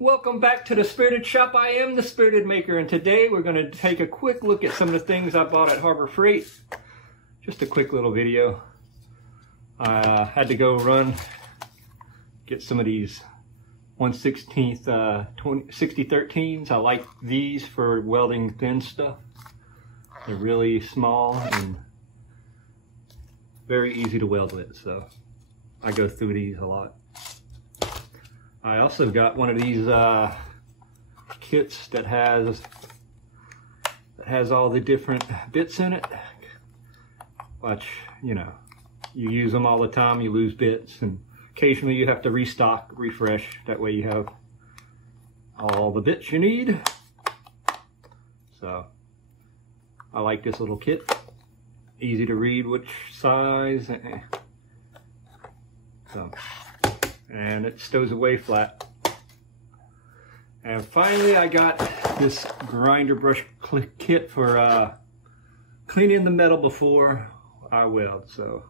Welcome back to the Spirited Shop. I am the Spirited Maker, and today we're going to take a quick look at some of the things I bought at Harbor Freight. Just a quick little video. I had to go get some of these 1/16 6013s. I like these for welding thin stuff. They're really small and very easy to weld with, so I go through these a lot. I also got one of these kits that has all the different bits in it. Which, you know, you use them all the time, you lose bits, and occasionally you have to restock, refresh. That way you have all the bits you need. So I like this little kit. Easy to read which size. And it stows away flat. And finally I got this grinder brush kit for cleaning the metal before I weld. So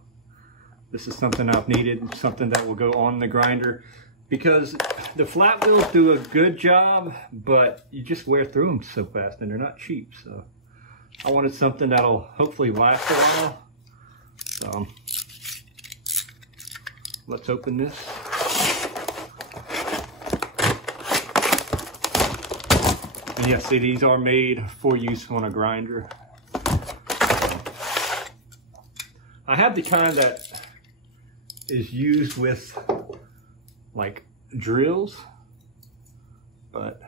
this is something I've needed, something that will go on the grinder, because the flat wheels do a good job, but you just wear through them so fast and they're not cheap. So I wanted something that'll hopefully last a while. So let's open this. And yeah, see, these are made for use on a grinder. I have the kind that is used with like drills, but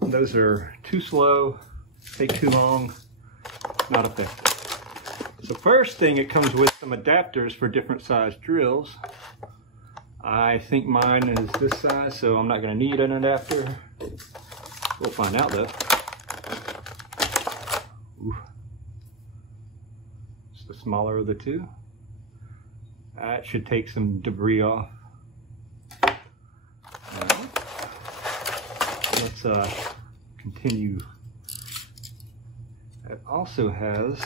those are too slow, take too long, not effective. So first thing, it comes with some adapters for different size drills. I think mine is this size, so I'm not going to need an adapter. We'll find out though. Ooh. It's the smaller of the two. That should take some debris off. Right. Let's continue. It also has,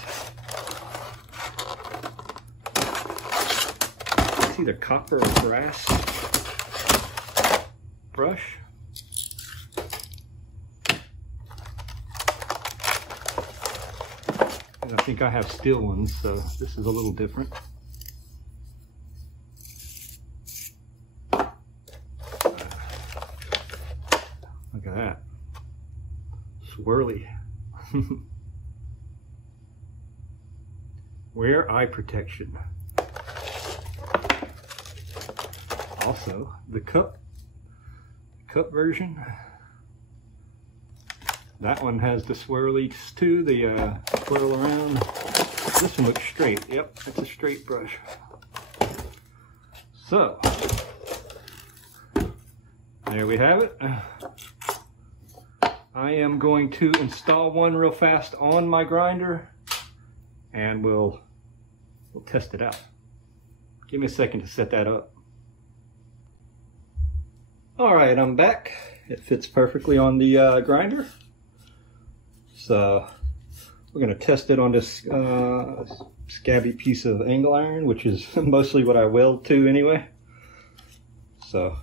it's either copper or brass brush. And I think I have steel ones, so this is a little different. Look at that. Swirly. Wear eye protection. Also, the cup version. That one has the swirlies too, the swirl around. This one looks straight. Yep, it's a straight brush. So, there we have it. I am going to install one real fast on my grinder, and we'll test it out. Give me a second to set that up. All right, I'm back. It fits perfectly on the grinder. So we're going to test it on this scabby piece of angle iron, which is mostly what I weld to anyway. So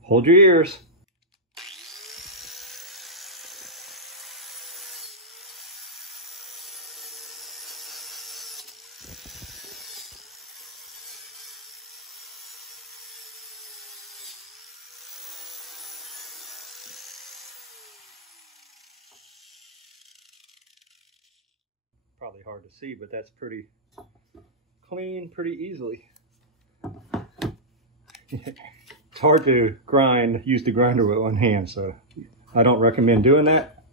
hold your ears. Probably hard to see, but that's pretty clean, pretty easily. It's hard to use the grinder with one hand, so I don't recommend doing that.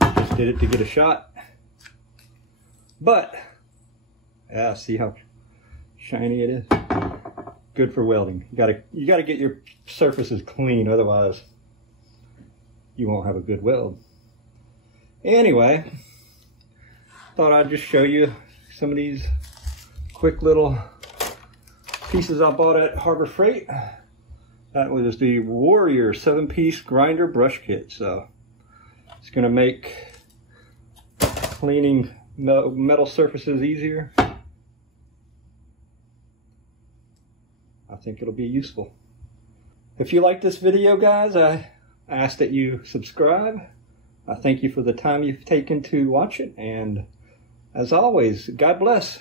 Just did it to get a shot. But, yeah, see how shiny it is? Good for welding. You gotta get your surfaces clean, otherwise you won't have a good weld. Anyway, thought I'd just show you some of these quick little pieces I bought at Harbor Freight. That was the Warrior 7-piece grinder brush kit. So it's going to make cleaning metal surfaces easier. I think it'll be useful. If you like this video, guys, I ask that you subscribe. I thank you for the time you've taken to watch it, and as always, God bless.